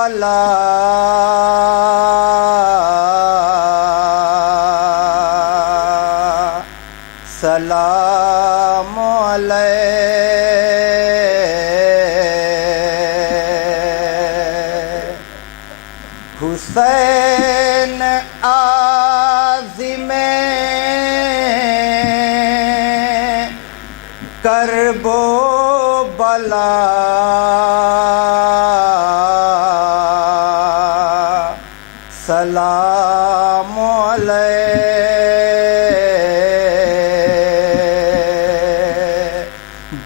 والا سلام علیہ حسین عازم کرب و بلا سلام علیہ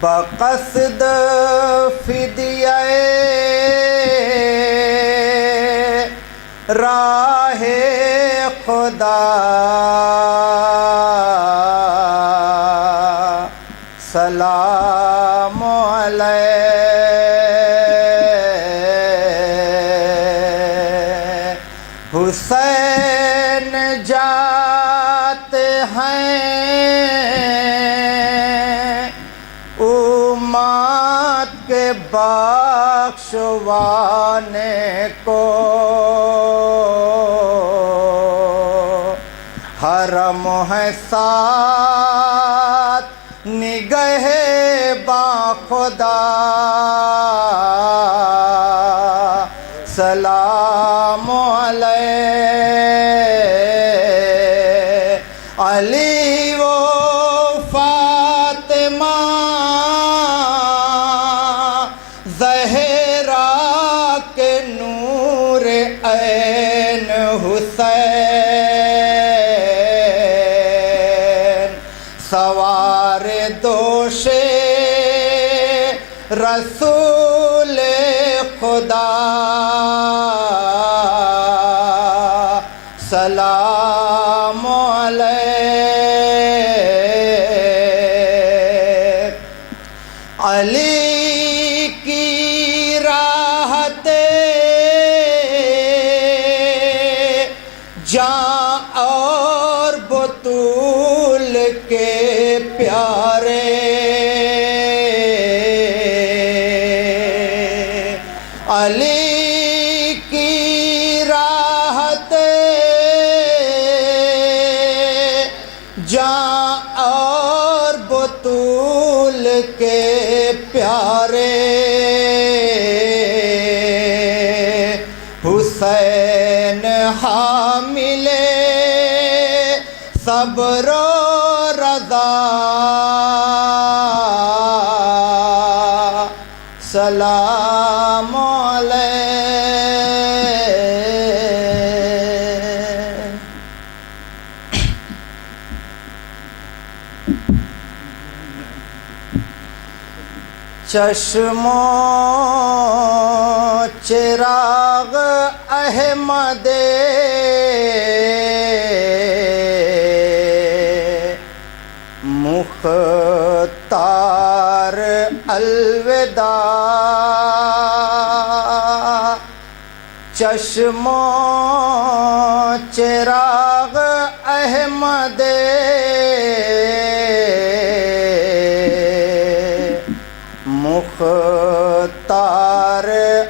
بقصد فدیہ راہ خدا سلام علیہ حسین جاتے ہیں امت کے بخشوانے کو حرم ہے ساتھ نگہ با خدا سلام علیہ علی و فاطمہ زہرا کے نور عین حسین سوار دوش رسول خدا سلام علیہ علی کی راحت جاں اور بطول کے پیارے علی کی راحت جاں اور بطول کے پیارے حسین حامل صبر و رضا سلام علیہ چشم و چراغ احمد مختار الوداع چشم و چراغ احمد مختار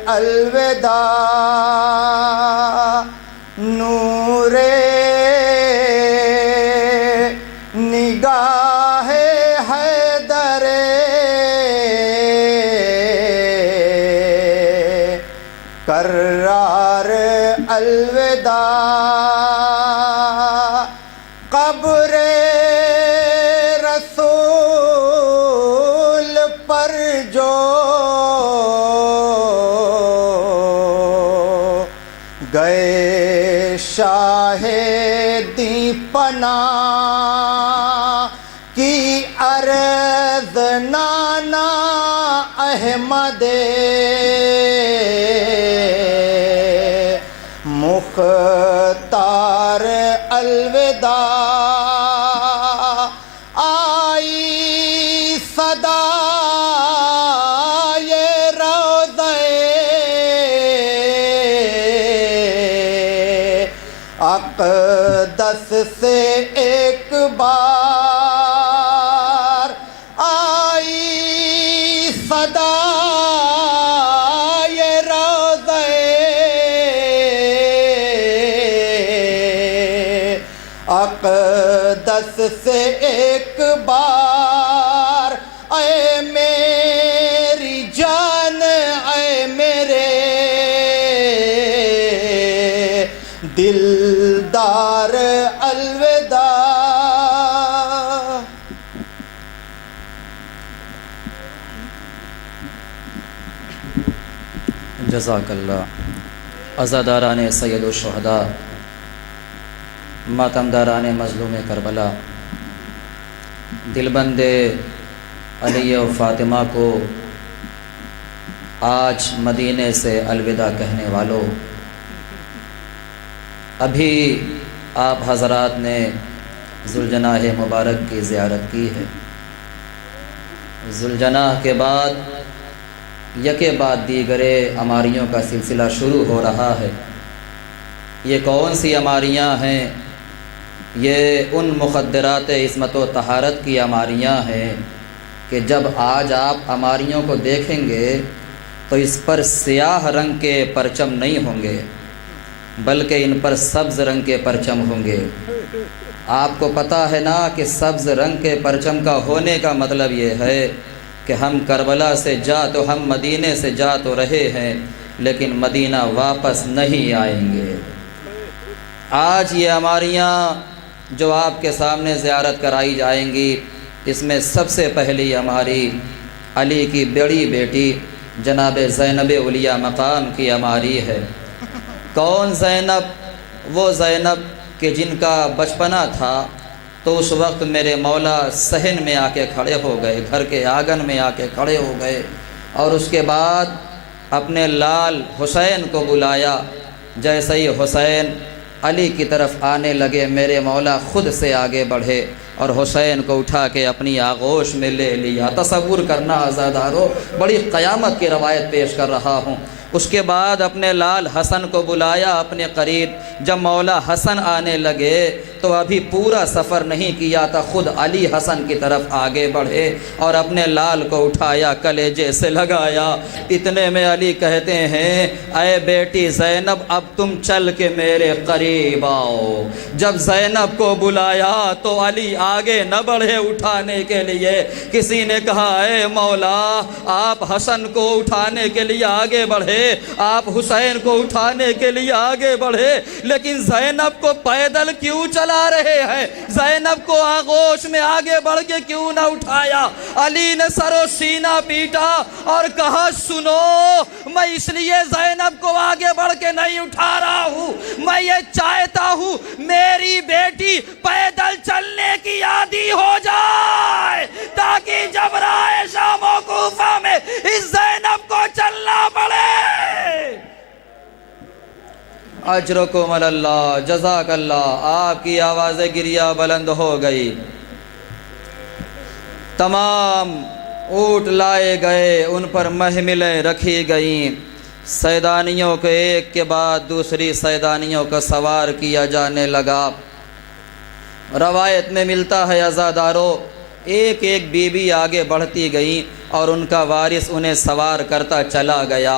الوداع نور نگاہ حیدر کرار الوداع قبر رسول پر جو گئے شاہدی پناہ کی عرض نانا احمد مختار الوداع آئی صدا یہ روضہ اقدس سے ایک بار آئی صدا یہ روضہ سے ایک بار اے میری جان اے میرے دلدار الوداع. جزاک اللہ. عزاداران سید الشہداء، ماتمداران مظلوم کربلا، دلبند علی و فاطمہ کو آج مدینے سے الوداع کہنے والوں، ابھی آپ حضرات نے ذوالجناح مبارک کی زیارت کی ہے. ذوالجناح کے بعد یکے بعد دیگرے عماریوں کا سلسلہ شروع ہو رہا ہے. یہ کون سی عماریاں ہیں؟ یہ ان مخدرات عصمت و طہارت کی عماریاں ہیں کہ جب آج آپ عماریوں کو دیکھیں گے تو اس پر سیاہ رنگ کے پرچم نہیں ہوں گے، بلکہ ان پر سبز رنگ کے پرچم ہوں گے. آپ کو پتہ ہے نا کہ سبز رنگ کے پرچم کا ہونے کا مطلب یہ ہے کہ ہم کربلا سے ہم مدینے سے جا تو رہے ہیں، لیکن مدینہ واپس نہیں آئیں گے. آج یہ عماریاں جو آپ کے سامنے زیارت کرائی جائیں گی، اس میں سب سے پہلی ہماری علی کی بڑی بیٹی جناب زینب اولیاء مقام کی عماری ہے. کون زینب؟ وہ زینب کہ جن کا بچپنا تھا تو اس وقت میرے مولا صحن میں آ کے کھڑے ہو گئے، گھر کے آنگن میں آ کے کھڑے ہو گئے، اور اس کے بعد اپنے لال حسین کو بلایا. جیسے ہی حسین علی کی طرف آنے لگے، میرے مولا خود سے آگے بڑھے اور حسین کو اٹھا کے اپنی آغوش میں لے لیا. تصور کرنا عزادارو، بڑی قیامت کی روایت پیش کر رہا ہوں. اس کے بعد اپنے لال حسن کو بلایا اپنے قریب. جب مولا حسن آنے لگے تو ابھی پورا سفر نہیں کیا تھا، خود علی حسن کی طرف آگے بڑھے اور اپنے لال کو اٹھایا، کلیجے سے لگایا. اتنے میں علی کہتے ہیں، اے بیٹی زینب اب تم چل کے میرے قریب آؤ. جب زینب کو بلایا تو علی آگے نہ بڑھے اٹھانے کے لیے. کسی نے کہا، اے مولا آپ حسن کو اٹھانے کے لیے آگے بڑھے، آپ حسین کو اٹھانے کے لیے آگے بڑھے، لیکن زینب کو پیدل کیوں چلا رہے ہیں؟ زینب کو آغوش میں آگے بڑھ کے کیوں نہ اٹھایا؟ علی نے سر و سینہ پیٹا اور کہا، سنو، میں اس لیے زینب کو آگے بڑھ کے نہیں اٹھا رہا ہوں، میں یہ چاہتا ہوں میری بیٹی پیدل چلنے کی عادی ہو جائے تاکہ جب رائے شام و کوفہ میں اس زینب کو چلنا پڑے. اجرکم اللہ، جزاک اللہ. آپ کی آواز گریہ بلند ہو گئی. تمام اونٹ لائے گئے، ان پر محملیں رکھی گئیں. سیدانیوں کو ایک کے بعد دوسری سیدانیوں کو سوار کیا جانے لگا. روایت میں ملتا ہے عزادارو، ایک ایک بی بی آگے بڑھتی گئیں اور ان کا وارث انہیں سوار کرتا چلا گیا.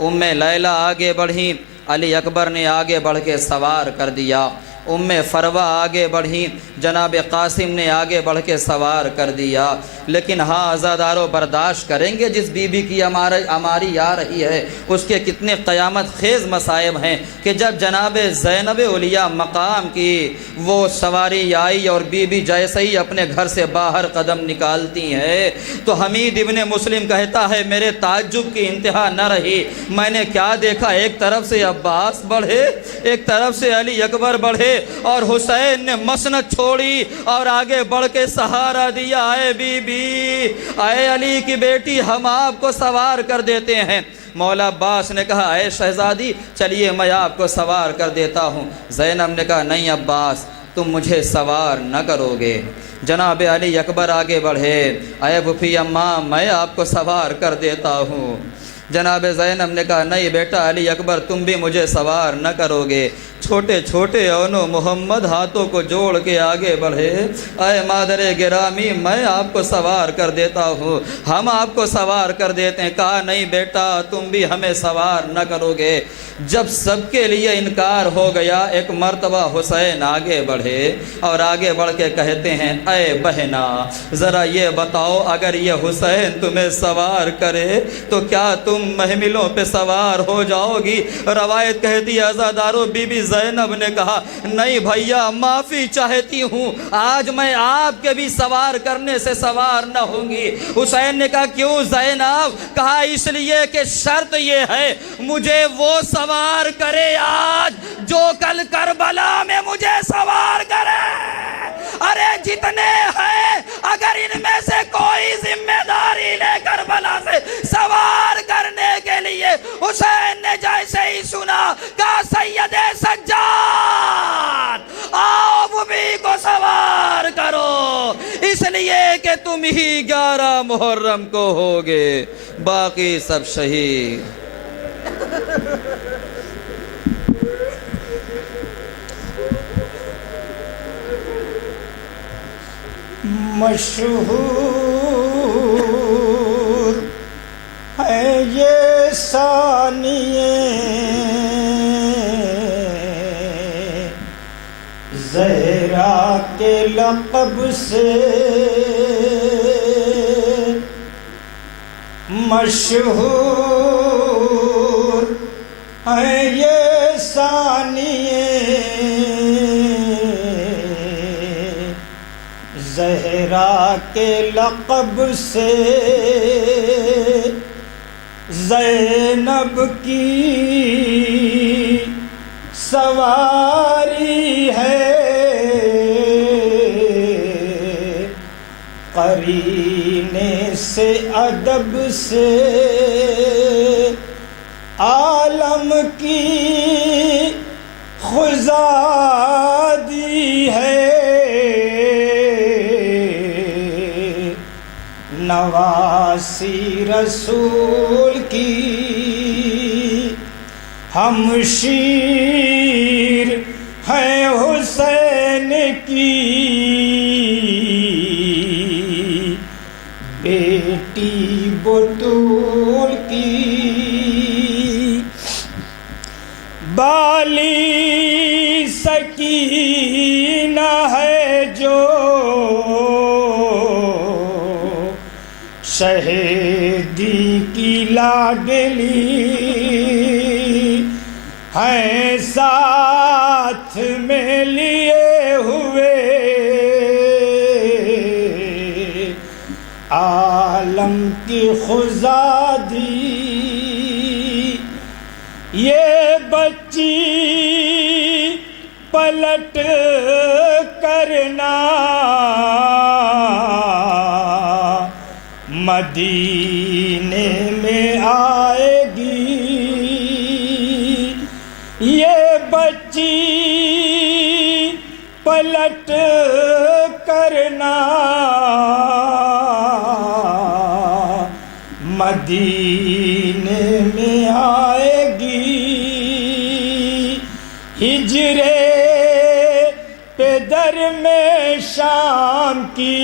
ام لیلہ آگے بڑھیں، علی اکبر نے آگے بڑھ کے سوار کر دیا. ام فروہ آگے بڑھیں، جناب قاسم نے آگے بڑھ کے سوار کر دیا. لیکن ہاں عزادارو، برداشت کریں گے جس بی بی کی عماری آ رہی ہے اس کے کتنے قیامت خیز مصائب ہیں کہ جب جناب زینب اولیاء مقام کی وہ سواری آئی اور بی بی جیسے ہی اپنے گھر سے باہر قدم نکالتی ہیں تو حمید ابن مسلم کہتا ہے، میرے تعجب کی انتہا نہ رہی. میں نے کیا دیکھا، ایک طرف سے عباس بڑھے، ایک طرف سے علی اکبر بڑھے اور حسین نے مسند چھوڑی اور آگے بڑھ کے سہارا دیا. اے بی بی، اے علی کی بیٹی، ہم آپ کو سوار کر دیتے ہیں. مولا عباس نے کہا، اے شہزادی چلیے میں آپ کو سوار کر دیتا ہوں. زینب نے کہا، نہیں عباس، تم مجھے سوار نہ کرو گے. جناب علی اکبر آگے بڑھے، اے بھوپھی اماں میں آپ کو سوار کر دیتا ہوں. جناب زینب نے کہا نہیں بیٹا علی اکبر تم بھی مجھے سوار نہ کرو گے۔ چھوٹے چھوٹے اونو محمد ہاتھوں کو جوڑ کے آگے بڑھے، اے مادر گرامی میں آپ کو سوار کر دیتا ہوں، ہم آپ کو سوار کر دیتے ہیں۔ کہا نہیں بیٹا تم بھی ہمیں سوار نہ کرو گے۔ جب سب کے لیے انکار ہو گیا، ایک مرتبہ حسین آگے بڑھے اور آگے بڑھ کے کہتے ہیں اے بہنا ذرا یہ بتاؤ اگر یہ حسین تمہیں سوار کرے تو کیا تم محملوں پہ سوار ہو جاؤ گی؟ روایت کہتی ہے عزادارو بی بی زینب نے کہا نہیں بھیا معافی چاہتی ہوں، آج میں آپ کے بھی سوار کرنے سے سوار نہ ہوں گی۔ حسین نے کہا کیوں زینب؟ کہا اس لیے کہ شرط یہ ہے مجھے وہ سوار کرے آج جو کل کربلا میں مجھے سوار کرے۔ ارے جتنے ہیں اگر ان میں سے کوئی ذمہ داری لے کربلا سے سوار کرنے کے لیے، حسین نے جیسے ہی سنا کہا سید سجاد آؤ بوبی کو سوار کرو، اس لیے کہ تم ہی 11 محرم کو ہوگے، باقی سب شہید۔ مشہور ہے یہ ثانیے زہرا کے لقب سے، مشہور ہے یہ ثانیے زہرا کے لقب سے، زینب کی سواری ہے قرینے سے ادب سے، عالم کی خزادی ہے نواسی رسول کی، ہم شیر ہیں حسین کی بیٹی بطول کی، بالی سکینہ ہے جو شہیدی کی لاڈلی ہیں ساتھ میں لیے ہوئے، عالم کی خزادی یہ بچی پلٹ کرنا مدینے میں آئے گی، یہ بچی پلٹ کرنا مدینے میں آئے گی، ہجرے پدر میں شام کی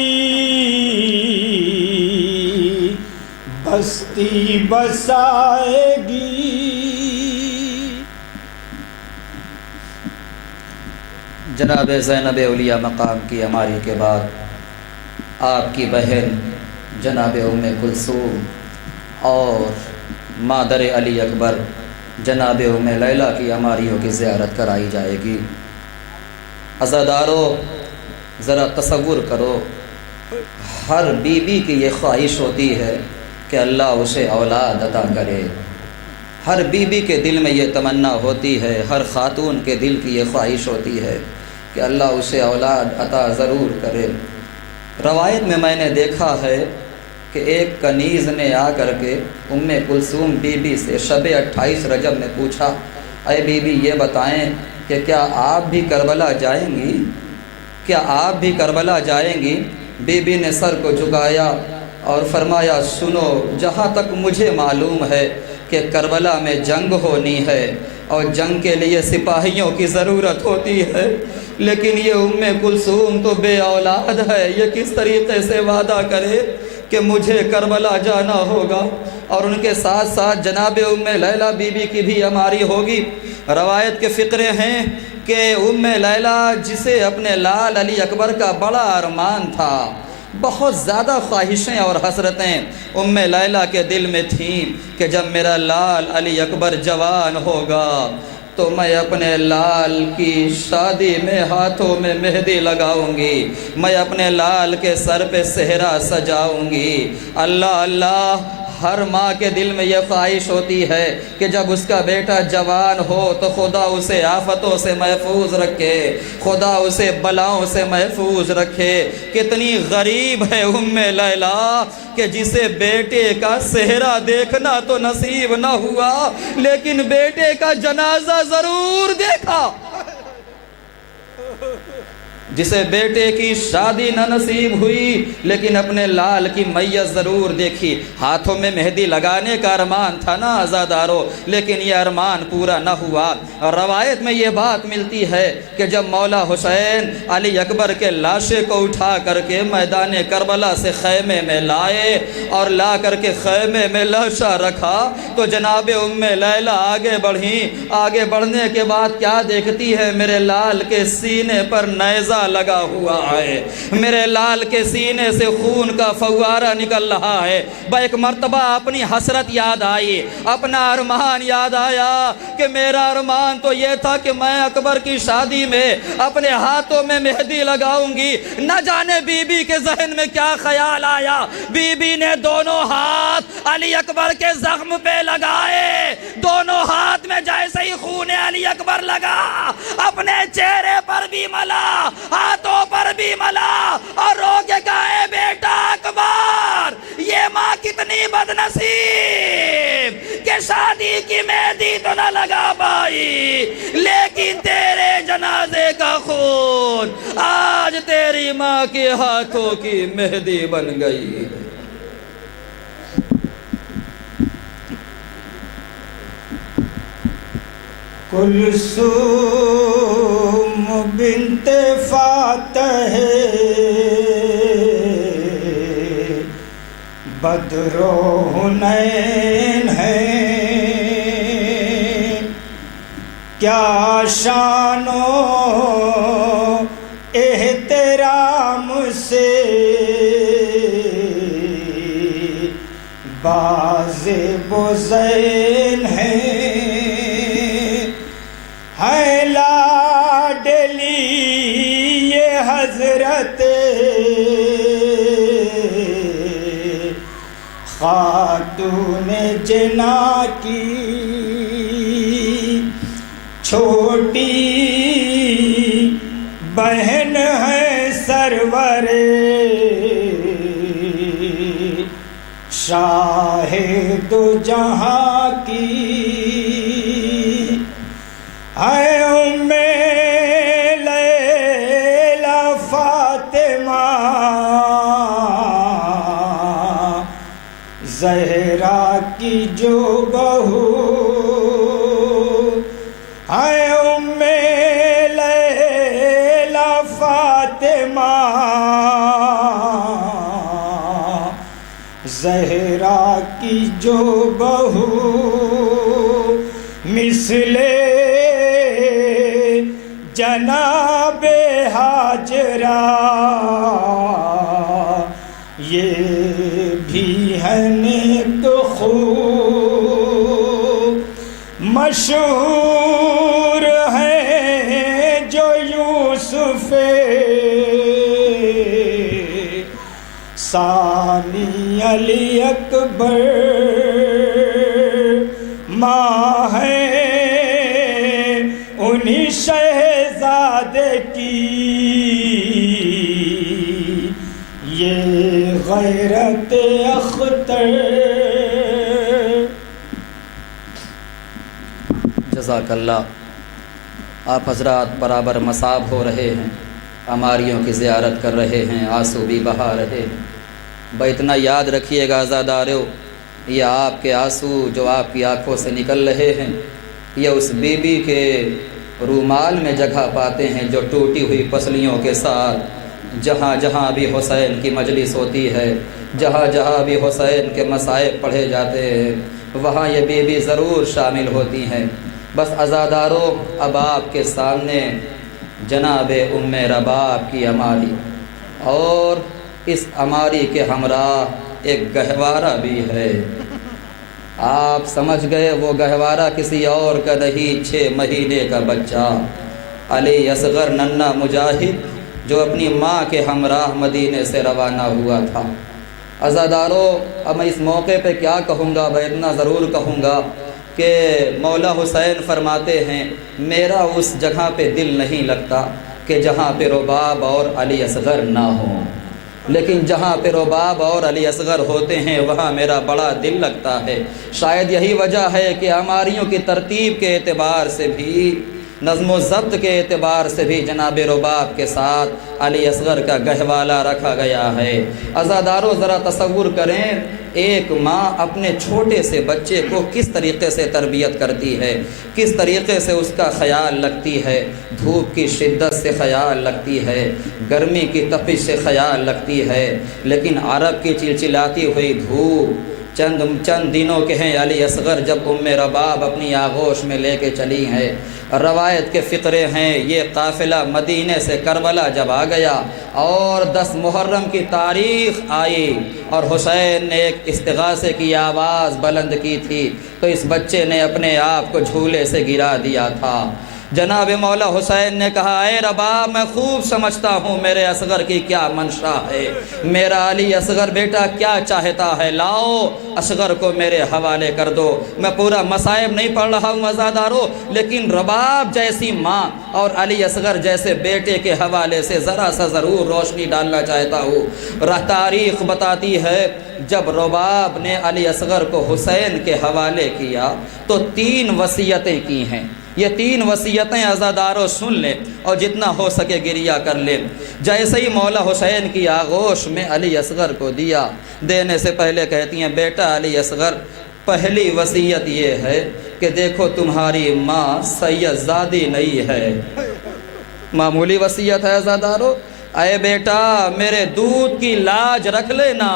بستی بسائے گی۔ جناب زینب اولیاء مقام کی اماری کے بعد آپ کی بہن جناب ام کلثوم اور مادر علی اکبر جناب ام لیلہ کی اماریوں کی زیارت کرائی جائے گی۔ عزادارو ذرا تصور کرو، ہر بیوی کی یہ خواہش ہوتی ہے کہ اللہ اسے اولاد عطا کرے، ہر بیوی کے دل میں یہ تمنا ہوتی ہے، ہر خاتون کے دل کی یہ خواہش ہوتی ہے کہ اللہ اسے اولاد عطا ضرور کرے۔ روایت میں نے دیکھا ہے کہ ایک کنیز نے آ کر کے ام کلثوم بی بی سے شب 28 رجب میں پوچھا اے بی بی یہ بتائیں کہ کیا آپ بھی کربلا جائیں گی؟ کیا آپ بھی کربلا جائیں گی؟ بی بی نے سر کو جھکایا اور فرمایا سنو، جہاں تک مجھے معلوم ہے کہ کربلا میں جنگ ہونی ہے اور جنگ کے لیے سپاہیوں کی ضرورت ہوتی ہے، لیکن یہ ام کلثوم تو بے اولاد ہے، یہ کس طریقے سے وعدہ کرے کہ مجھے کربلا جانا ہوگا؟ اور ان کے ساتھ ساتھ جناب ام لیلہ بی بی کی بھی اماری ہوگی۔ روایت کے فقرے ہیں کہ ام لیلہ جسے اپنے لال علی اکبر کا بڑا ارمان تھا، بہت زیادہ خواہشیں اور حسرتیں ام لیلہ کے دل میں تھیں کہ جب میرا لال علی اکبر جوان ہوگا تو میں اپنے لال کی شادی میں ہاتھوں میں مہندی لگاؤں گی، میں اپنے لال کے سر پہ صحرا سجاؤں گی۔ اللہ اللہ، ہر ماں کے دل میں یہ خواہش ہوتی ہے کہ جب اس کا بیٹا جوان ہو تو خدا اسے آفتوں سے محفوظ رکھے، خدا اسے بلاؤں سے محفوظ رکھے۔ کتنی غریب ہے ام لیلہ کہ جسے بیٹے کا صحرا دیکھنا تو نصیب نہ ہوا، لیکن بیٹے کا جنازہ ضرور دیکھا۔ جسے بیٹے کی شادی نہ نصیب ہوئی لیکن اپنے لال کی میت ضرور دیکھی۔ ہاتھوں میں مہندی لگانے کا ارمان تھا نا عزادارو، لیکن یہ ارمان پورا نہ ہوا۔ روایت میں یہ بات ملتی ہے کہ جب مولا حسین علی اکبر کے لاشے کو اٹھا کر کے میدان کربلا سے خیمے میں لائے اور لا کر کے خیمے میں لاشا رکھا تو جناب ام لیلہ آگے بڑھیں۔ آگے بڑھنے کے بعد کیا دیکھتی ہے؟ میرے لال کے سینے پر نیزہ لگا ہوا ہے، میرے لال کے سینے سے خون کا فوارہ نکل رہا ہے۔ ایک مرتبہ اپنی حسرت یاد آئی، اپنا ارمان یاد آیا کہ میرا ارمان تو یہ تھا کہ میں اکبر کی شادی میں اپنے ہاتھوں میں مہندی لگاؤں گی۔ نہ جانے بی بی کے ذہن میں کیا خیال آیا، بی بی نے دونوں ہاتھ علی اکبر کے زخم پہ لگائے، دونوں ہاتھ میں جیسے ہی خون علی اکبر لگا اپنے چہرے پر بھی ملا، ہاتھوں پر بھی ملا اور رو کے کہا، اے بیٹا اکبر، یہ ماں کتنی بد نصیب کہ شادی کی مہندی تو نہ لگا پائی، لیکن تیرے جنازے کا خون آج تیری ماں کے ہاتھوں کی مہندی بن گئی۔ کلثوم بنت فاتح بدر و حنین ہے، کیا شان و احترام سے باز بزین ہے، لاڈلی یہ حضرت خاتون جنا کی چھوٹی بہن ہے سرور شاہ دو جہاں کی، اے ام لیلہ فاطمہ زہرا کی جو بہو، اے ام لیلہ فاطمہ زہرا کی جو بہو، مثل جناب حاجرہ یہ بھی ہے نیک خو، مشہور ہے جو یوسف ثانی علی اکبر ماں ہے انہی شہزادے کی، یہ غیرت اختر۔ جزاک اللہ۔ آپ حضرات برابر مصاب ہو رہے ہیں، اماریوں کی زیارت کر رہے ہیں، آنسو بھی بہا رہے ہیں۔ اتنا یاد رکھیے گا عزادارو یہ آپ کے آنسو جو آپ کی آنکھوں سے نکل رہے ہیں یہ اس بی بی کے رومال میں جگہ پاتے ہیں جو ٹوٹی ہوئی پسلیوں کے ساتھ جہاں جہاں بھی حسین کی مجلس ہوتی ہے، جہاں جہاں بھی حسین کے مصائب پڑھے جاتے ہیں وہاں یہ بی بی ضرور شامل ہوتی ہیں۔ بس عزاداروں، اب آپ کے سامنے جناب ام رباب کی عماری، اور اس عماری کے ہمراہ ایک گہوارہ بھی ہے۔ آپ سمجھ گئے وہ گہوارہ کسی اور کا نہیں، 6 مہینے کا بچہ علی اصغر ننھا مجاہد جو اپنی ماں کے ہمراہ مدینے سے روانہ ہوا تھا۔ عزاداروں، اب میں اس موقع پہ کیا کہوں گا، میں اتنا ضرور کہوں گا کہ مولا حسین فرماتے ہیں میرا اس جگہ پہ دل نہیں لگتا کہ جہاں پہ رباب اور علی اصغر نہ ہوں، لیکن جہاں پہ رباب اور علی اصغر ہوتے ہیں وہاں میرا بڑا دل لگتا ہے۔ شاید یہی وجہ ہے کہ عماریوں کی ترتیب کے اعتبار سے بھی، نظم و ضبط کے اعتبار سے بھی جناب رباب کے ساتھ علی اصغر کا گہوالہ رکھا گیا ہے۔ عزاداروں، ذرا تصور کریں ایک ماں اپنے چھوٹے سے بچے کو کس طریقے سے تربیت کرتی ہے، کس طریقے سے اس کا خیال رکھتی ہے، دھوپ کی شدت سے خیال رکھتی ہے، گرمی کی تپش سے خیال رکھتی ہے، لیکن عرب کی چلچلاتی ہوئی دھوپ چند دنوں کے ہیں علی اصغر جب ام رباب اپنی آغوش میں لے کے چلی ہیں۔ روایت کے فقرے ہیں یہ قافلہ مدینے سے کربلا جب آ گیا اور 10 محرم کی تاریخ آئی اور حسین نے ایک استغاثے کی آواز بلند کی تھی تو اس بچے نے اپنے آپ کو جھولے سے گرا دیا تھا۔ جناب مولا حسین نے کہا اے رباب، میں خوب سمجھتا ہوں میرے اصغر کی کیا منشا ہے، میرا علی اصغر بیٹا کیا چاہتا ہے، لاؤ اصغر کو میرے حوالے کر دو۔ میں پورا مصائب نہیں پڑھ رہا ہوں عزادارو، لیکن رباب جیسی ماں اور علی اصغر جیسے بیٹے کے حوالے سے ذرا سا ضرور روشنی ڈالنا چاہتا ہوں۔ تاریخ بتاتی ہے جب رباب نے علی اصغر کو حسین کے حوالے کیا تو 3 وصیتیں کی ہیں۔ یہ 3 وصیتیں عزاداروں سن لیں اور جتنا ہو سکے گریہ کر لیں۔ جیسے ہی مولا حسین کی آغوش میں علی اصغر کو دیا، دینے سے پہلے کہتی ہیں بیٹا علی اصغر، پہلی وصیت یہ ہے کہ دیکھو تمہاری ماں سید زادی نہیں ہے۔ معمولی وصیت ہے عزاداروں، اے بیٹا میرے دودھ کی لاج رکھ لینا،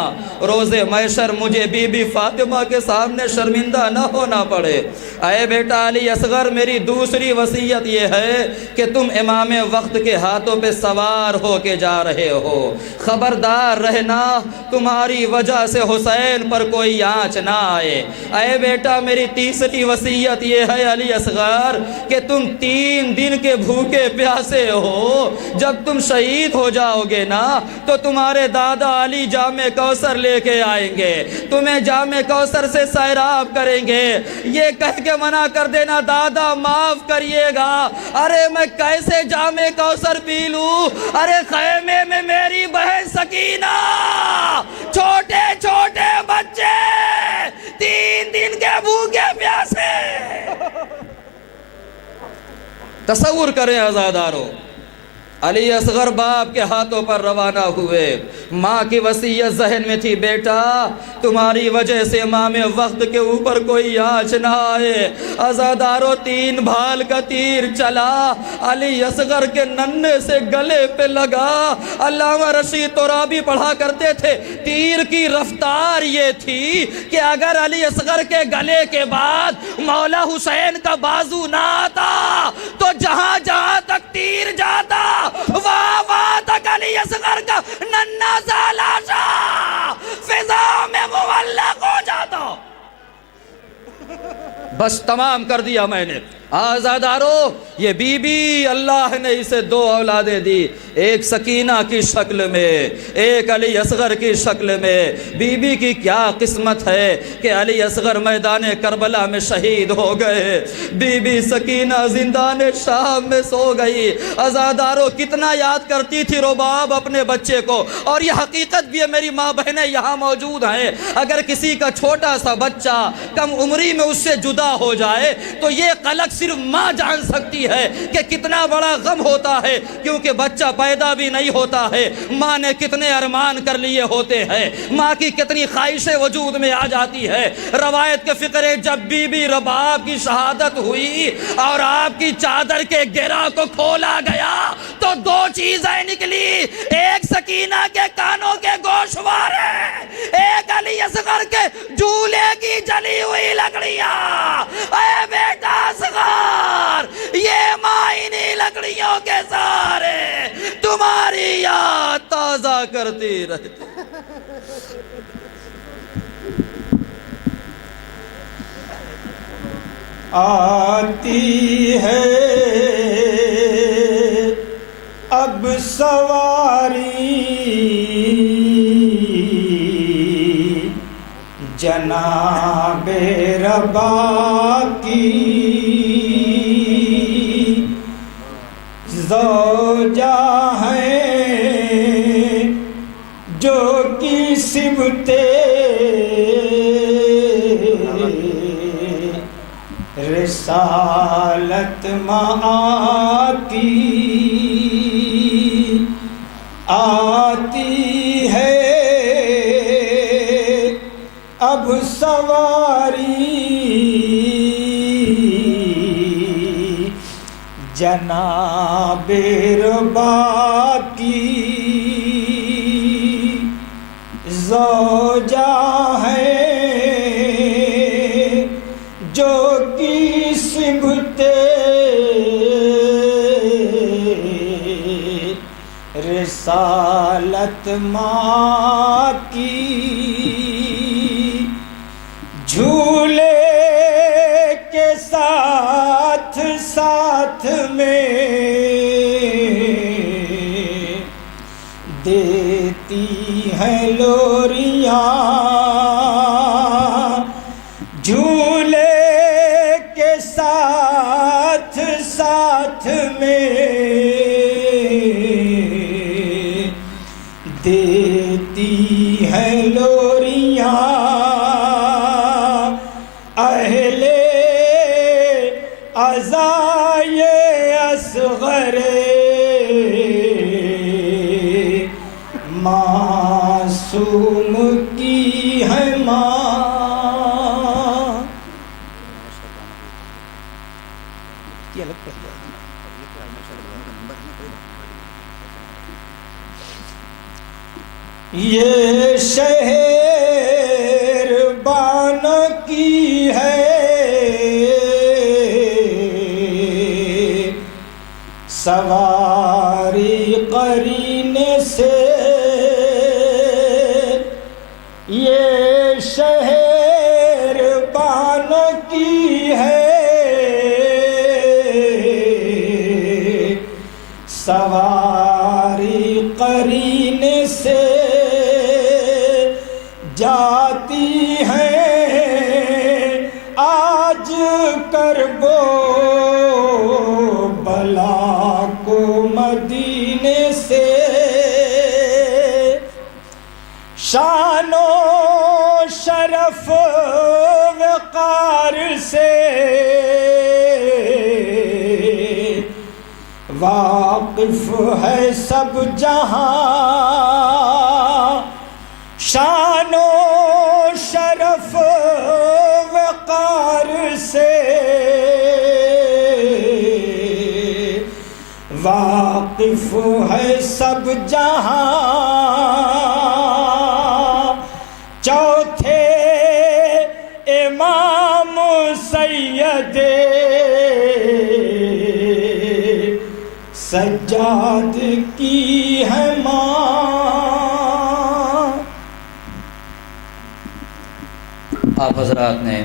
روز محشر مجھے بی بی فاطمہ کے سامنے شرمندہ نہ ہونا پڑے۔ اے بیٹا علی اصغر، میری دوسری وصیت یہ ہے کہ تم امام وقت کے ہاتھوں پہ سوار ہو کے جا رہے ہو، خبردار رہنا تمہاری وجہ سے حسین پر کوئی آنچ نہ آئے۔ اے بیٹا میری تیسری وصیت یہ ہے علی اصغر کہ تم 3 دن کے بھوکے پیاسے ہو، جب تم شہید ہو جاؤ گے نا تو تمہارے دادا علی جام کوثر لے کے آئیں گے، تمہیں جام کوثر سے سیراب کریں گے۔ یہ کہہ کے منع کر دینا دادا معاف کریے گا، ارے میں کیسے جام کوثر پی لوں، ارے خیمے میں میری بہن سکینہ، چھوٹے چھوٹے بچے 3 دن کے بھوکے پیاسے۔ تصور کریں عزادارو، علی اصغر باپ کے ہاتھوں پر روانہ ہوئے، ماں کی وصیت ذہن میں تھی بیٹا تمہاری وجہ سے امام وقت کے اوپر کوئی آنچ نہ آئے۔ عزادارو 3 بھال کا تیر چلا، علی اصغر کے ننھے سے گلے پہ لگا۔ علامہ رشید ترابی پڑھا کرتے تھے تیر کی رفتار یہ تھی کہ اگر علی اصغر کے گلے کے بعد مولا حسین کا بازو نہ آتا تو جہاں جہاں تک تیر جاتا واہ تک علی اصغر کا ننھا سا لاشا فضا میں معلق ہو جاتا۔ بس تمام کر دیا میں نے۔ آزادارو، یہ بی بی اللہ نے اسے 2 اولادیں دی، ایک سکینہ کی شکل میں، ایک علی اصغر کی شکل میں۔ بی بی کی کیا قسمت ہے کہ علی اصغر میدان کربلا میں شہید ہو گئے، بی بی سکینہ زندان شام میں سو گئی۔ عزادارو کتنا یاد کرتی تھی رباب اپنے بچے کو، اور یہ حقیقت بھی ہے میری ماں بہنیں یہاں موجود ہیں، اگر کسی کا چھوٹا سا بچہ کم عمری میں اس سے جدا ہو جائے تو یہ قلق صرف ماں جان سکتی ہے کہ کتنا بڑا غم ہوتا ہے، کیونکہ بچہ پیدا بھی نہیں ہوتا ہے، ماں نے کتنے ارمان کر لیے ہوتے ہیں، ماں کی کتنی خواہشیں وجود میں آ جاتی ہے۔ روایت کے فقرے، جب بی بی رباب کی شہادت ہوئی اور آپ کی چادر کے گرہ کو کھولا گیا تو دو چیزیں نکلی، ایک سکینہ کے کانوں کے گوشوارے، ایک علی اصغر کے جھولے کی جلی ہوئی لکڑیاں۔ اے بیٹا اصغر، یہ ماں انہی لکڑیوں کے سہارے تمہاری یاد تازہ کرتی رہتی۔ آتی ہے اب سواری جناب ربا کی، زوجہ ہیں جو کی سمتے رسالت آتی، آتی ہے اب سواری جناب ربا کی، زوجہ ہے جو کی سمتے رسالت ماں کی، جھولے کے ساتھ ساتھ میں دیتی ہیں لوریاں، جھولے کے ساتھ ساتھ میں دیتی ہیں لوریاں، اہل عزائے اصغر معصوم کی ہے ماں۔ یہ شہر بانو کی ہے سواری قرینے سے، یہ شہر بانو کی ہے سواری قرینے سے، جاتی ہیں آج کربو بلا کو مدینے سے، شان و شرف وقار سے واقف ہے سب جہاں، شان و شرف وقار سے واقف ہے سب جہاں، چوتھے امام سید سجاد کی ہے ماں۔ آپ حضرات نے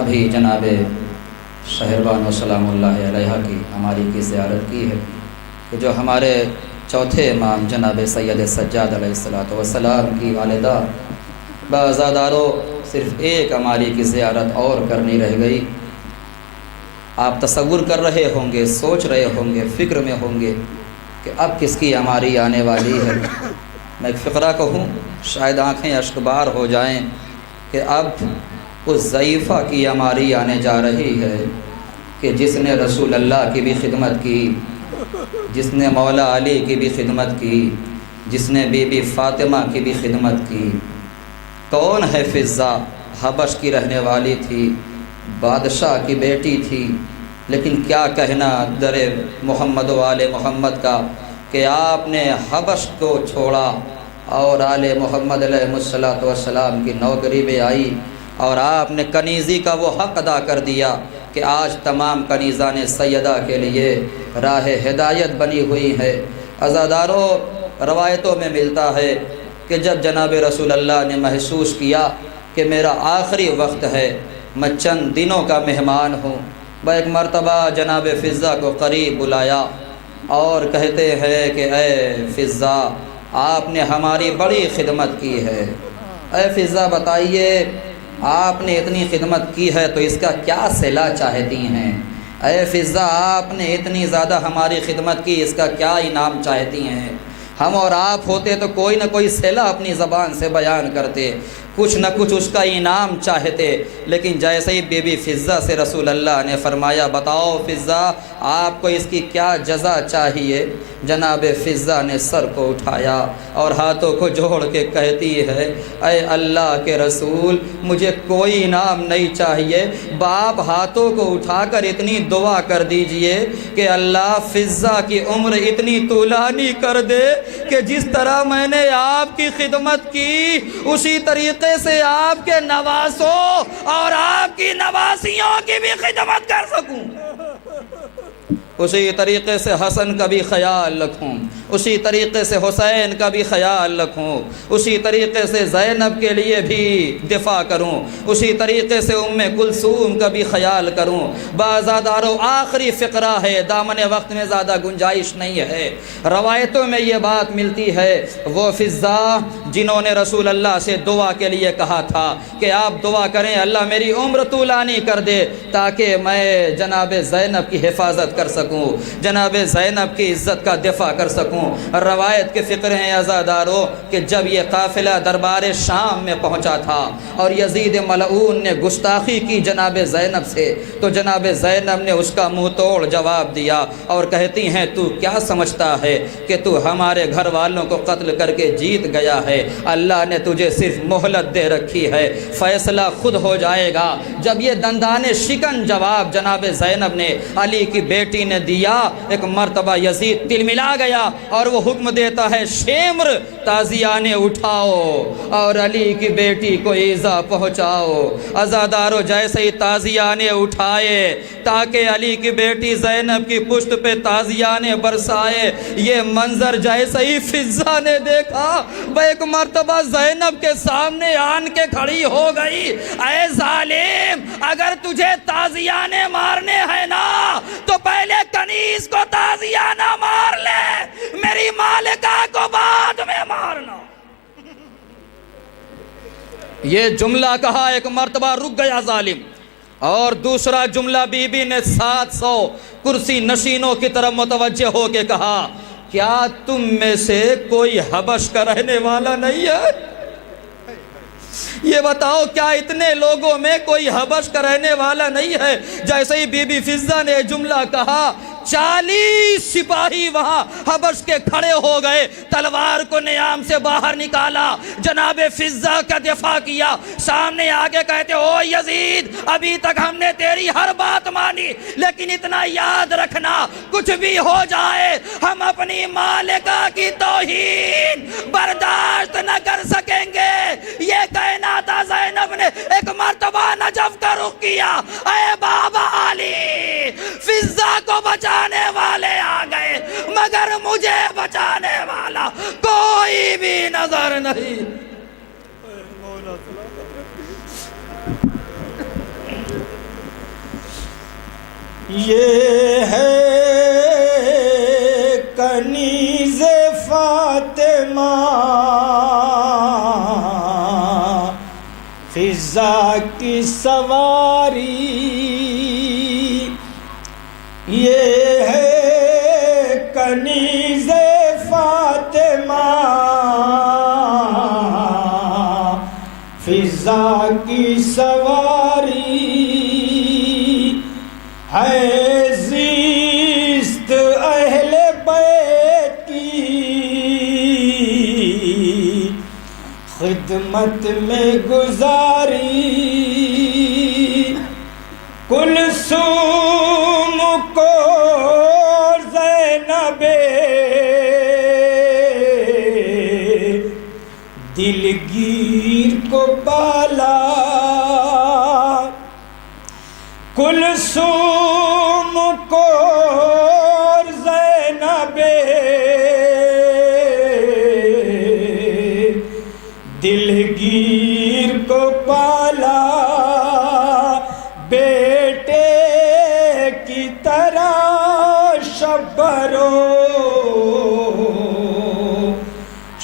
ابھی جناب شہربانو سلام اللہ علیہ کی ہماری کی زیارت کی ہے کہ جو ہمارے چوتھے امام جناب سید سجاد علیہ السلام کی والدہ بعزادارو صرف ایک ہماری کی زیارت اور کرنی رہ گئی۔ آپ تصور کر رہے ہوں گے، سوچ رہے ہوں گے، فکر میں ہوں گے کہ اب کس کی ہماری آنے والی ہے۔ میں ایک فقرہ کہوں، شاید آنکھیں اشکبار ہو جائیں کہ اب اس ضعیفہ کی ہماری آنے جا رہی ہے کہ جس نے رسول اللہ کی بھی خدمت کی، جس نے مولا علی کی بھی خدمت کی، جس نے بی بی فاطمہ کی بھی خدمت کی، کون ہے فضہ؟ حبش کی رہنے والی تھی، بادشاہ کی بیٹی تھی، لیکن کیا کہنا در محمد و آل محمد کا کہ آپ نے حبش کو چھوڑا اور آل محمد علیہ السلام کی نوکری میں آئی، اور آپ نے کنیزی کا وہ حق ادا کر دیا کہ آج تمام کنیزان سیدہ کے لیے راہ ہدایت بنی ہوئی ہے۔ عزاداروں، روایتوں میں ملتا ہے کہ جب جناب رسول اللہ نے محسوس کیا کہ میرا آخری وقت ہے، میں چند دنوں کا مہمان ہوں، وہ ایک مرتبہ جناب فضہ کو قریب بلایا اور کہتے ہیں کہ اے فضہ، آپ نے ہماری بڑی خدمت کی ہے، اے فضہ بتائیے آپ نے اتنی خدمت کی ہے تو اس کا کیا صلہ چاہتی ہیں؟ اے فضہ، آپ نے اتنی زیادہ ہماری خدمت کی، اس کا کیا انعام چاہتی ہیں؟ ہم اور آپ ہوتے تو کوئی نہ کوئی صلہ اپنی زبان سے بیان کرتے، کچھ نہ کچھ اس کا انعام چاہتے، لیکن جیسے ہی بی بی فضہ سے رسول اللہ نے فرمایا بتاؤ فضہ آپ کو اس کی کیا جزا چاہیے، جناب فضہ نے سر کو اٹھایا اور ہاتھوں کو جوڑ کے کہتی ہے اے اللہ کے رسول، مجھے کوئی انعام نہیں چاہیے، باپ ہاتھوں کو اٹھا کر اتنی دعا کر دیجئے کہ اللہ فضہ کی عمر اتنی طولانی کر دے کہ جس طرح میں نے آپ کی خدمت کی اسی طریقے سے آپ کے نواسوں اور آپ کی نواسیوں کی بھی خدمت کر سکوں، اسی طریقے سے حسن کا بھی خیال رکھوں، اسی طریقے سے حسین کا بھی خیال رکھوں، اسی طریقے سے زینب کے لیے بھی دفاع کروں، اسی طریقے سے ام کلثوم کا بھی خیال کروں۔ بازاداروں، آخری فقرہ ہے، دامن وقت میں زیادہ گنجائش نہیں ہے۔ روایتوں میں یہ بات ملتی ہے، وہ فضہ جنہوں نے رسول اللہ سے دعا کے لیے کہا تھا کہ آپ دعا کریں اللہ میری عمر طولانی کر دے تاکہ میں جناب زینب کی حفاظت کر سکوں، جناب زینب کی عزت کا دفاع کر سکوں۔ روایت کے فقر ہیں عزاداروں کہ جب یہ قافلہ دربار شام میں پہنچا تھا اور یزید ملعون نے گستاخی کی جناب زینب سے، تو جناب زینب نے اس کا منہ توڑ جواب دیا اور کہتی ہیں تو کیا سمجھتا ہے کہ تو ہمارے گھر والوں کو قتل کر کے جیت گیا ہے؟ اللہ نے تجھے صرف مہلت دے رکھی ہے، فیصلہ خود ہو جائے گا۔ جب یہ دندانے شکن جواب جناب زینب نے علی کی بیٹی نے دیا، ایک مرتبہ یزید تلملا گیا اور وہ حکم دیتا ہے شمر تازیانے اٹھاؤ اور علی کی بیٹی کو ایذا پہنچاؤ۔ عزادارو، جیسے ہی تازیانے اٹھائے تاکہ علی کی بیٹی زینب کی پشت پہ تازیانے برسائے، یہ منظر جیسے ہی فضہ نے دیکھا وہ ایک مرتبہ زینب کے سامنے آن کے کھڑی ہو گئی۔ اے ظالم، اگر تجھے تازیانے مارنے ہیں نا تو پہلے کنیز کو تازیانہ مار لے، میری مالکہ کو بعد میں مارنا۔ یہ جملہ کہا، ایک مرتبہ رک گیا ظالم، اور دوسرا جملہ بی بی نے 700 کرسی نشینوں کی طرف متوجہ ہو کے کہا کیا تم میں سے کوئی حبش کا رہنے والا نہیں ہے؟ یہ بتاؤ کیا اتنے لوگوں میں کوئی حبش کا رہنے والا نہیں ہے؟ جیسے ہی بی بی فضہ نے جملہ کہا 40 سپاہی وہاں حبش کے کھڑے ہو گئے، تلوار کو نیام سے باہر نکالا، جناب فضہ کا دفاع کیا، سامنے آگے کہتے او یزید ابھی تک ہم نے تیری ہر بات مانی، لیکن اتنا یاد رکھنا کچھ بھی ہو جائے ہم اپنی مالکہ کی توہین برداشت نہ کر سکیں گے۔ یہ کہنا تھا، زینب نے ایک مرتبہ نجف کا رخ کیا، اے بابا علی، فضہ کو بچانے والے آ گئے مگر مجھے بچانے والا کوئی بھی نظر نہیں۔ یہ ہے کنیز فاطمہ فضہ کی سواری، یہ ہے کنیز فاطمہ فضہ کی سواری، ہے زیست اہل بیت کی خدمت میں گزاری، کلثوم کو زینب دلگیر کو پالا، کلثوم کو زینب دلگیر کو پالا، بیٹے کی طرح شبرو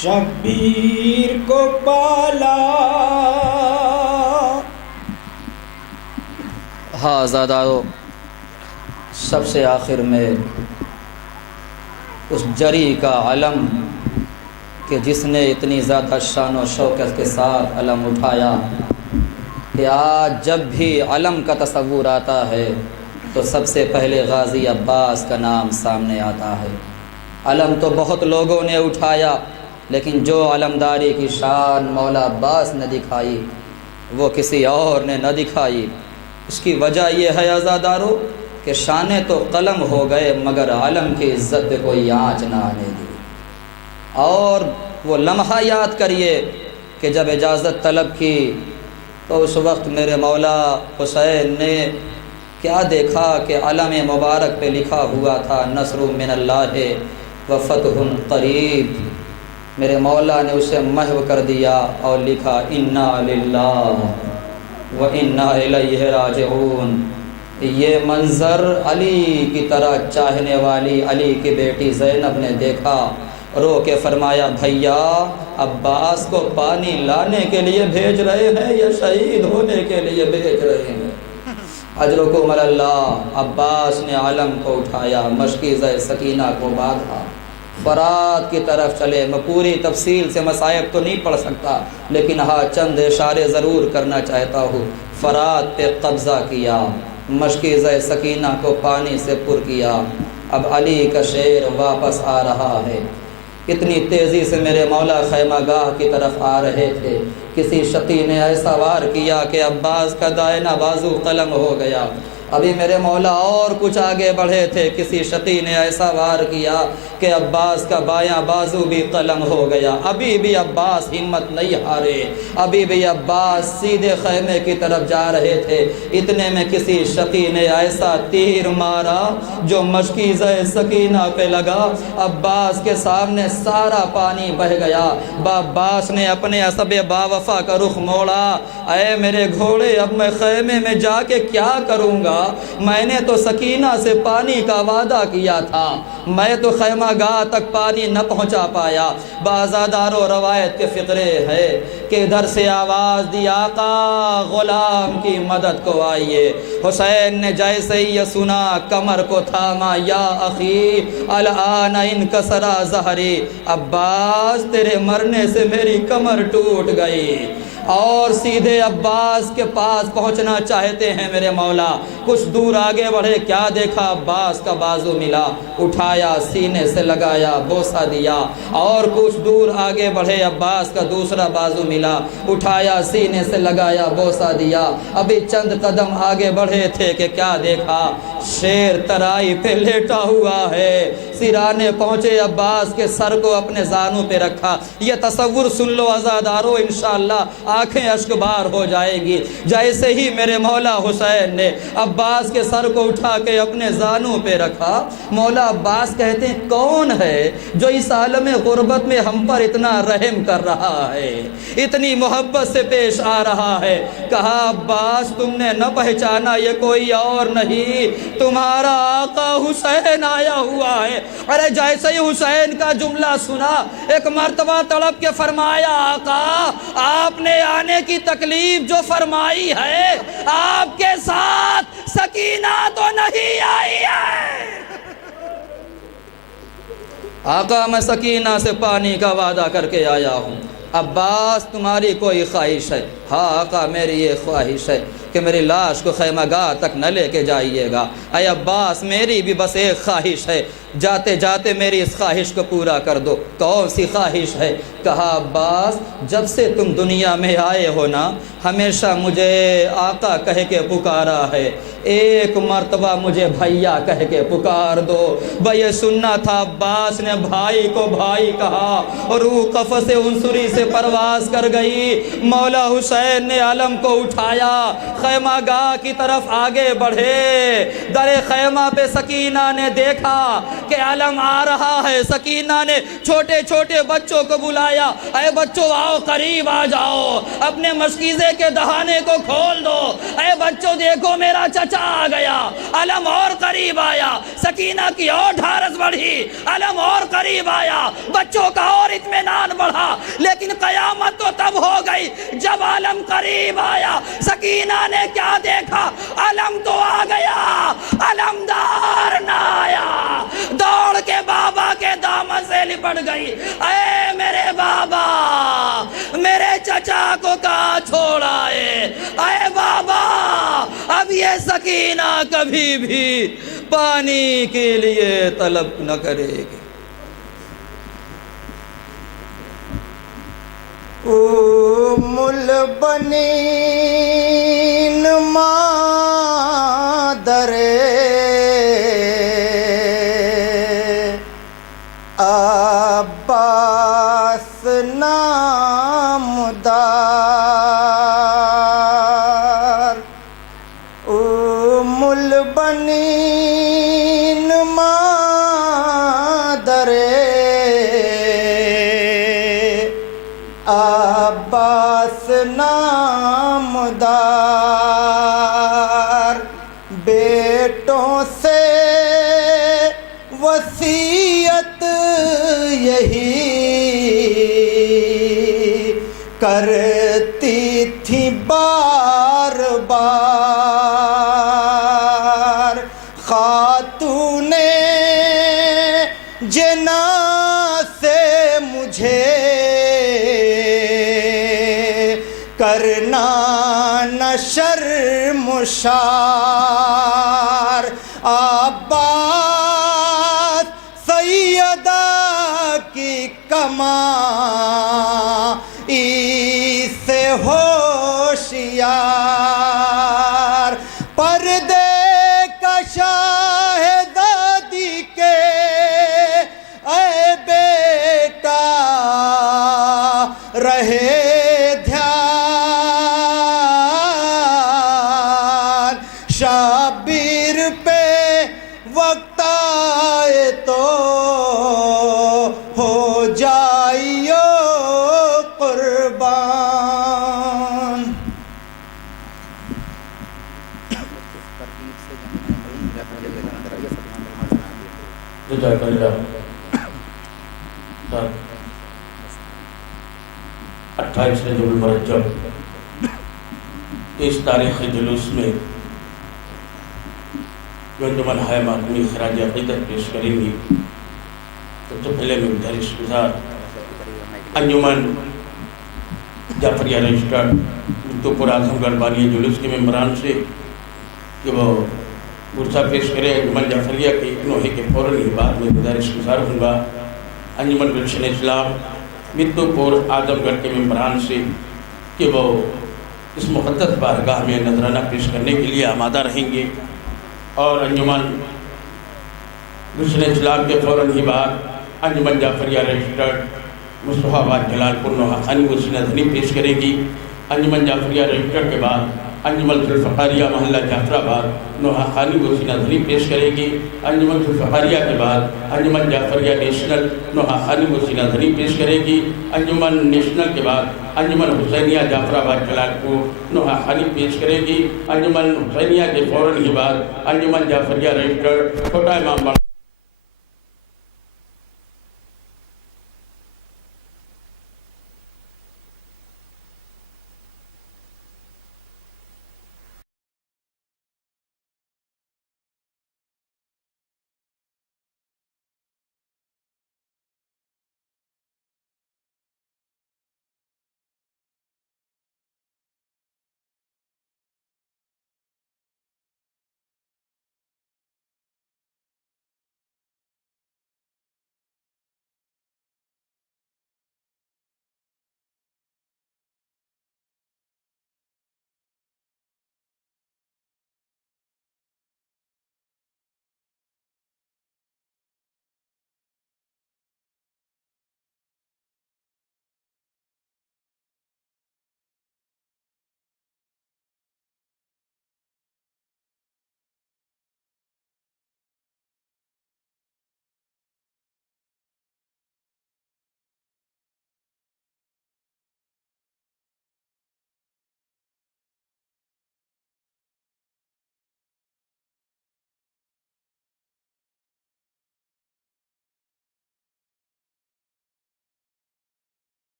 شبیر کو پالا۔ ہاں آزادارو، سب سے آخر میں اس جری کا علم کہ جس نے اتنی زیادہ شان و شوکت کے ساتھ علم اٹھایا کہ آج جب بھی علم کا تصور آتا ہے تو سب سے پہلے غازی عباس کا نام سامنے آتا ہے۔ علم تو بہت لوگوں نے اٹھایا، لیکن جو علمداری کی شان مولا عباس نے دکھائی وہ کسی اور نے نہ دکھائی۔ اس کی وجہ یہ ہے عزادارو کہ شانیں تو قلم ہو گئے مگر علم کی عزت پہ کوئی آنچ نہ آنے دی۔ اور وہ لمحہ یاد کریے کہ جب اجازت طلب کی تو اس وقت میرے مولا حسین نے کیا دیکھا کہ علم مبارک پہ لکھا ہوا تھا نصر من اللہ و فتح قریب۔ میرے مولا نے اسے محو کر دیا اور لکھا انا للہ و انا الیہ راجعون۔ یہ منظر علی کی طرح چاہنے والی علی کی بیٹی زینب نے دیکھا، رو کے فرمایا بھیا عباس کو پانی لانے کے لیے بھیج رہے ہیں یا شہید ہونے کے لیے بھیج رہے ہیں؟ اجرکم اللہ۔ عباس نے علم کو اٹھایا، مشکیزہ سکینہ کو باندھا، فرات کی طرف چلے۔ میں پوری تفصیل سے مصائب تو نہیں پڑھ سکتا، لیکن ہاں چند اشارے ضرور کرنا چاہتا ہوں۔ فرات پہ قبضہ کیا، مشکیزہ سکینہ کو پانی سے پر کیا۔ اب علی کا شیر واپس آ رہا ہے۔ اتنی تیزی سے میرے مولا خیمہ گاہ کی طرف آ رہے تھے، کسی شقی نے ایسا وار کیا کہ عباس کا دائنہ بازو قلم ہو گیا۔ ابھی میرے مولا اور کچھ آگے بڑھے تھے، کسی شقی نے ایسا وار کیا کہ عباس کا بایاں بازو بھی قلم ہو گیا۔ ابھی بھی عباس ہمت نہیں ہارے، ابھی بھی عباس سیدھے خیمے کی طرف جا رہے تھے۔ اتنے میں کسی شقی نے ایسا تیر مارا جو مشکیزہ سکینہ پہ لگا، عباس کے سامنے سارا پانی بہہ گیا۔ عباس نے اپنے عصب باوفا کا رخ موڑا، اے میرے گھوڑے اب میں خیمے میں جا کے کیا کروں گا؟ میں نے تو سکینہ سے پانی کا وعدہ کیا تھا، میں تو خیمہ گاہ تک پانی نہ پہنچا پایا۔ بازادار و روایت کے فقرے ہے کہ ادھر سے آواز دی آقا غلام کی مدد کو آئیے۔ حسین نے جیسے ہی یہ سنا کمر کو تھاما، یا اخی الان انکسرا ظہری، عباس تیرے مرنے سے میری کمر ٹوٹ گئی۔ اور سیدھے عباس کے پاس پہنچنا چاہتے ہیں میرے مولا۔ کچھ دور آگے بڑھے، کیا دیکھا؟ عباس کا بازو ملا، اٹھایا سینے سے لگایا، بوسہ دیا۔ اور کچھ دور آگے بڑھے، عباس کا دوسرا بازو ملا، اٹھایا سینے سے لگایا، بوسہ دیا۔ ابھی چند قدم آگے بڑھے تھے کہ کیا دیکھا؟ شیر ترائی پہ لیٹا ہوا ہے۔ سرانے پہنچے، عباس کے سر کو اپنے زانوں پہ رکھا۔ یہ تصور سن لو عزادارو، انشاءاللہ آنکھیں اشکبار ہو جائے گی۔ جیسے ہی میرے مولا حسین نے عباس کے سر کو اٹھا کے اپنے زانوں پہ رکھا، مولا عباس کہتے ہیں کون ہے جو اس عالم غربت میں ہم پر اتنا رحم کر رہا ہے، اتنی محبت سے پیش آ رہا ہے؟ کہا عباس تم نے نہ پہچانا، یہ کوئی اور نہیں تمہارا آقا حسین آیا ہوا ہے۔ ارے جیسے ہی حسین کا جملہ سنا، ایک مرتبہ تڑپ کے فرمایا آقا آپ نے آنے کی تکلیف جو فرمائی ہے، آپ کے ساتھ سکینہ تو نہیں آئی ہے؟ آقا میں سکینہ سے پانی کا وعدہ کر کے آیا ہوں۔ عباس تمہاری کوئی خواہش ہے؟ ہاں آقا میری یہ خواہش ہے۔ کہ میری لاش کو خیمہ گاہ تک نہ لے کے جائیے گا۔ اے عباس میری بھی بس ایک خواہش ہے، جاتے جاتے میری اس خواہش کو پورا کر دو۔ کون سی خواہش ہے؟ کہا عباس جب سے تم دنیا میں آئے ہو نا ہمیشہ مجھے آقا کہہ کے پکارا ہے، ایک مرتبہ مجھے بھیا کہہ کے پکار دو۔ بھئی سننا تھا عباس نے بھائی کو بھائی کہا، اور روح قفس عنصری سے پرواز کر گئی۔ مولا حسین نے علم کو اٹھایا، خیمہ گاہ کی طرف آگے بڑھے۔ در خیمہ پہ سکینہ نے دیکھا کہ علم آ رہا ہے۔ سکینہ نے چھوٹے چھوٹے بچوں کو بلایا، اے بچوں آؤ قریب آ جاؤ، اپنے مشکیزے کے دہانے کو کھول دو۔ اے بچوں دیکھو میرا چچا آ گیا۔ علم اور قریب آیا، سکینہ کی اور ڈھارس بڑھی، علم اور قریب آیا، بچوں کا اور اطمینان بڑھا۔ لیکن قیامت تو تب ہو گئی جب علم قریب آیا۔ سکینہ نے کیا دیکھا؟ علم تو آ گیا، علمدار نہ آیا۔ دوڑ کے بابا کے دامن سے لپٹ گئی، اے میرے بابا میرے چچا کو کہاں چھوڑا ہے؟ اے بابا اب یہ سکینہ کبھی بھی پانی کے لیے طلب نہ کرے گی۔ ام البنین مادر عباس نامدار، ام البنین مادر عباس نامدار، بیٹوں سے وصیت یہی کرتی تھی بار بار، خاتون جنا سے مجھے کرنا نہ شرمسار، عباس سیدہ کی کمائی سے ہوشیار، پردے کا شاہزادی کے اے بیٹا رہے دھیان، شابیر پہ وقت آئے تو ہو جائیو قربان۔ جزاک اللہ۔ 28 رجب المرجب اس تاریخی جلوس میں جو انجمن ہائے محکومی خراج عقیدت پیش کریں گی، سب سے پہلے میں گزارش گزار انجمن جعفریہ رجسٹرڈ ملتوپور اعظم گڑھ بانی جلوس کے ممبران سے کہ وہ گرسہ پیش کرے انجمن جعفریہ کے انوہے کے فوراً ہی بعد میں گزارش گزار ہوں گا انجمن گلشن اسلام ملتوپور اعظم گڑھ کے ممبران سے کہ وہ اس مقدس بارگاہ میں نذرانہ پیش کرنے کے لیے آمادہ رہیں گے، اور انجمن گلشن اسلام کے فوراً ہی بعد انجمن جعفریہ رجسٹرڈ مصطفیٰ آباد جلال پور نوحہ خانی وہ سینہ دھنی پیش کرے گی۔ انجمن جعفریہ رجسٹرڈ کے بعد انجمن ذوالفقاریہ محلہ جعفر آباد نوحہ خانی وہ سینہ دھنی پیش کرے گی۔ انجمن ذوالفقاریہ کے بعد انجمن جعفریہ نیشنل نوحہ خانی وہ سینہ دھنی پیش کرے گی۔ انجمن نیشنل کے بعد انجمن حسینیہ جعفر آباد جلال پور نوحہ خانی پیش کرے گی۔ انجمن حسینیہ کے فوراً ہی بعد انجمن جعفریہ رجسٹرڈ چھوٹا امام باڑہ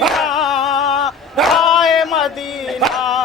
مدینہ ہائے مدینہ